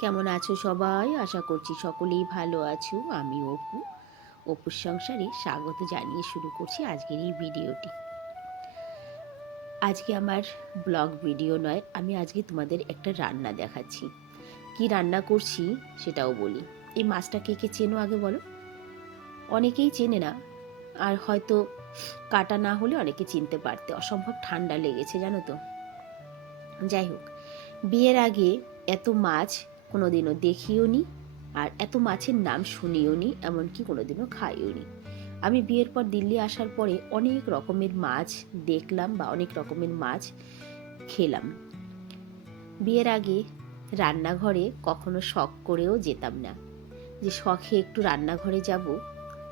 কেমন আছো সবাই? আশা করছি সকলেই ভালো আছো আমি অপু। অপুর সংসারে স্বাগত জানিয়ে শুরু করছি আজকের এই ভিডিওটি। আজকে আমার ব্লগ ভিডিও নয়, আমি আজকে তোমাদের একটা রান্না দেখাচ্ছি। কি রান্না করছি সেটাও বলি। এই মাছটা কে কে চেনো আগে বলো? অনেকেই চেনে না। আর হয়তো কাটা না হলে অনেকে চিনতে পারতে। অসম্ভব ঠান্ডা লেগেছে, জানো তো? যাই হোক, বিয়ের আগে এত মাছ কোনোদিনও দেখিও নি, আর এত মাছের নাম শুনিও নি, এমনকি কোনোদিনও খাইও নি। আমি বিয়ের পর দিল্লি আসার পরে অনেক রকমের মাছ দেখলাম বা অনেক রকমের মাছ খেলাম। বিয়ের আগে রান্নাঘরে কখনো শখ করেও যেতাম না। যে শখে একটু রান্নাঘরে যাব,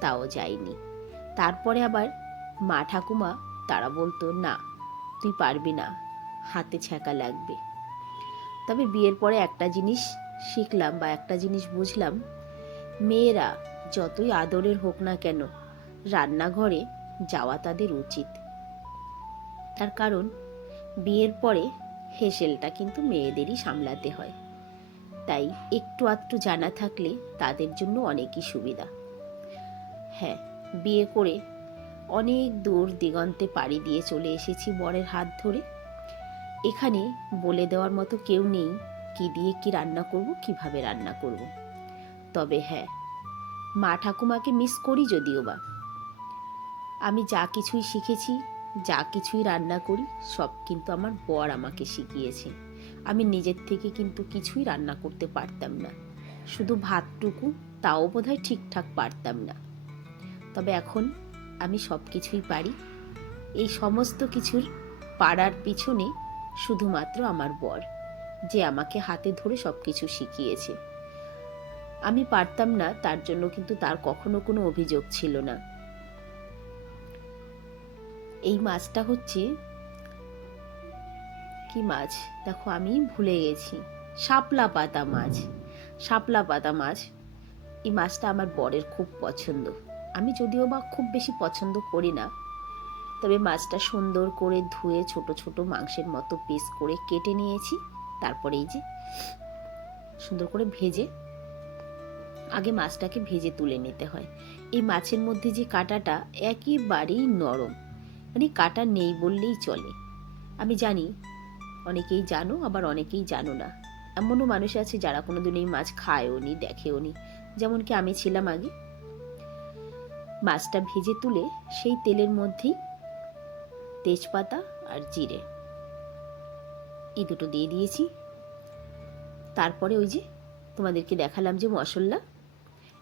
তাও যাইনি। তারপরে আবার মা ঠাকুমা, তারা বলতো, না, তুই পারবি না, হাতে ছ্যাঁকা লাগবে। তবে বিয়ের পরে একটা জিনিস শিখলাম বা একটা জিনিস বুঝলাম, মেয়েরা যতই আদরের হোক না কেন, রান্নাঘরে যাওয়া তাদের উচিত। তার কারণ, বিয়ের পরে হেসেলটা কিন্তু মেয়েদেরই সামলাতে হয়। তাই একটু আধটু জানা থাকলে তাদের জন্য অনেকই সুবিধা। হ্যাঁ বিয়ে করে অনেক দূর দিগন্তে পাড়ি দিয়ে চলে এসেছি বরের হাত ধরে। এখানে বলে দেওয়ার মতো কেউ নেই কি দিয়ে কি রান্না করব, কীভাবে রান্না করব। তবে হ্যাঁ মা ঠাকুমাকে মিস করি যদিও বা। আমি যা কিছুই শিখেছি, যা কিছুই রান্না করি, সব কিন্তু আমার বর আমাকে শিখিয়েছে। আমি নিজের থেকে কিন্তু কিছুই রান্না করতে পারতাম না। শুধু ভাতটুকু তাও বোধহয় ঠিকঠাক পারতাম না। তবে এখন আমি সব কিছুই পারি। এই সমস্ত কিছুর পাড়ার পিছনে শুধুমাত্র আমার বর। যে আমাকে হাতে ধরে সব কিছু শিখিয়েছে। আমি পারতাম না, তার জন্য কিন্তু তার কখনো কোনো অভিযোগ ছিল না। এই মাছটা হচ্ছে কি মাছ? দেখো, আমি ভুলে গেছি। শাপলা পাতা মাছ। শাপলা পাতা মাছ। এই মাছটা আমার বরের খুব পছন্দ। আমি যদিও বা খুব বেশি পছন্দ করি না, তবে মাছটা সুন্দর করে ধুয়ে ছোট ছোট মাংসের মতো পিস করে কেটে নিয়েছি। তারপরে এই যে সুন্দর করে ভেজে আগে মাছটাকে ভেজে তুলে নিতে হয়। এই মাছের মধ্যে যে কাঁটাটা একেবারেই নরম। মানে কাটা নেই বললেই চলে। আমি জানি, অনেকেই জানো, আবার অনেকেই জানো না। এমনও মানুষ আছে যারা কোনোদিন এই মাছ খায়ও নি, দেখেও নি। যেমন কি আমি ছিলাম আগে। মাছটা ভেজে তুলে সেই তেলের মধ্যেই তেজপাতা আর জিরে এই দুটো দিয়ে দিয়েছি। তারপরে ওই যে তোমাদেরকে দেখালাম যে মশলা।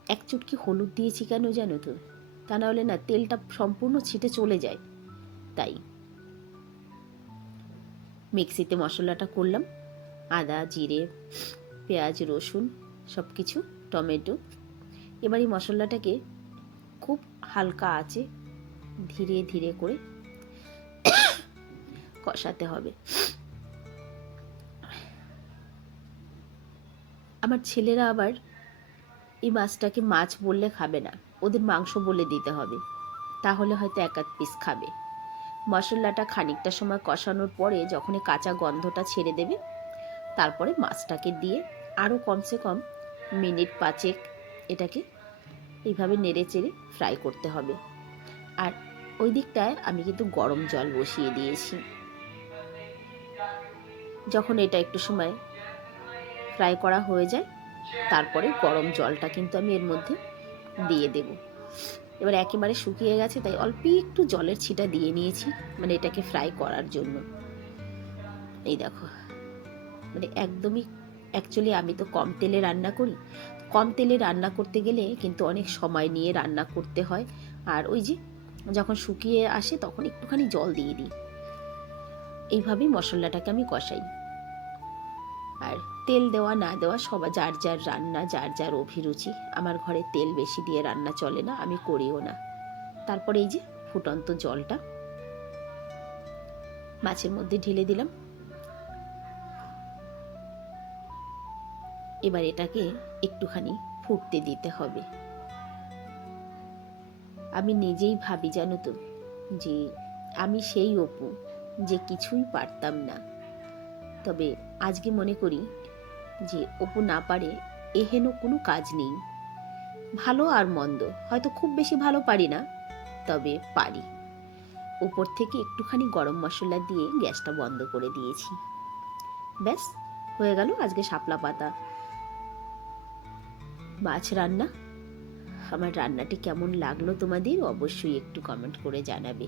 এক চুটকি হলুদ দিয়েছি কেন জানো তো? তা নাহলে না তেলটা সম্পূর্ণ ছিটে চলে যায়। তাই মিক্সিতে মশলাটা করলাম। আদা, জিরে, পেঁয়াজ, রসুন সব কিছু টমেটো। এবার এই মশলাটাকে খুব হালকা আছে ধীরে ধীরে করে কষাতে হবে। আমার ছেলেরা আবার এই মাছটাকে মাছ বললে খাবে না। ওদের মাংস বলে দিতে হবে। তাহলে হয়তো এক আধ পিস খাবে। মশলাটা খানিকটা সময় কষানোর পরে যখন এই কাঁচা গন্ধটা ছেড়ে দেবে, তারপরে মাছটাকে দিয়ে আরও কমসে কম মিনিট পাঁচেক এটাকে এইভাবে নেড়ে চেড়ে ফ্রাই করতে হবে। আর ওই দিকটায় আমি কিন্তু গরম জল বসিয়ে দিয়েছি। যখন এটা একটু সময় ফ্রাই করা হয়ে যায়। তারপরে গরম জলটা কিন্তু আমি এর মধ্যে দিয়ে দেব। এবার একেবারে শুকিয়ে গেছে, তাই অল্প একটু জলের ছিটা দিয়ে নিয়েছি মানে এটাকে ফ্রাই করার জন্য। এই দেখো মানে একদমই অ্যাকচুয়ালি আমি তো কম তেলে রান্না করি। কম তেলে রান্না করতে গেলে কিন্তু অনেক সময় নিয়ে রান্না করতে হয়। আর ওই যে, যখন শুকিয়ে আসে তখন একটুখানি জল দিয়ে দিই। এইভাবেই মশলাটাকে আমি কষাই। তেল দেওয়া না দেওয়া সবার যার যার রান্না, যার যার অভিরুচি। আমার ঘরে তেল বেশি দিয়ে রান্না চলে না, আমি করিও না। তারপরে এই যে ফুটন্ত জলটা, মাছের মধ্যে ঢেলে দিলাম। এবার এটাকে একটুখানি ফুটতে দিতে হবে। আমি নিজেই ভাবি, জানো তো, যে আমি সেই অপু, যে কিছুই পারতাম না। তবে আজকে মনে করি যে অপু না পারে এহেন কোনো কাজ নেই। ভালো আর মন্দ, হয়তো খুব বেশি ভালো পারি না, তবে পারি। উপর থেকে একটুখানি গরম মশলা দিয়ে গ্যাসটা বন্ধ করে দিয়েছি। ব্যাস, হয়ে গেল আজকে শাপলা পাতা। মাছ রান্না? আমার রান্নাটি কেমন লাগল তোমাদের অবশ্যই একটু কমেন্ট করে জানাবে।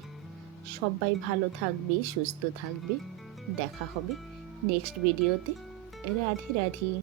সবাই ভালো থাকবে, সুস্থ থাকবে। দেখা হবে নেক্সট ভিডিওতে 一直来听，一来听。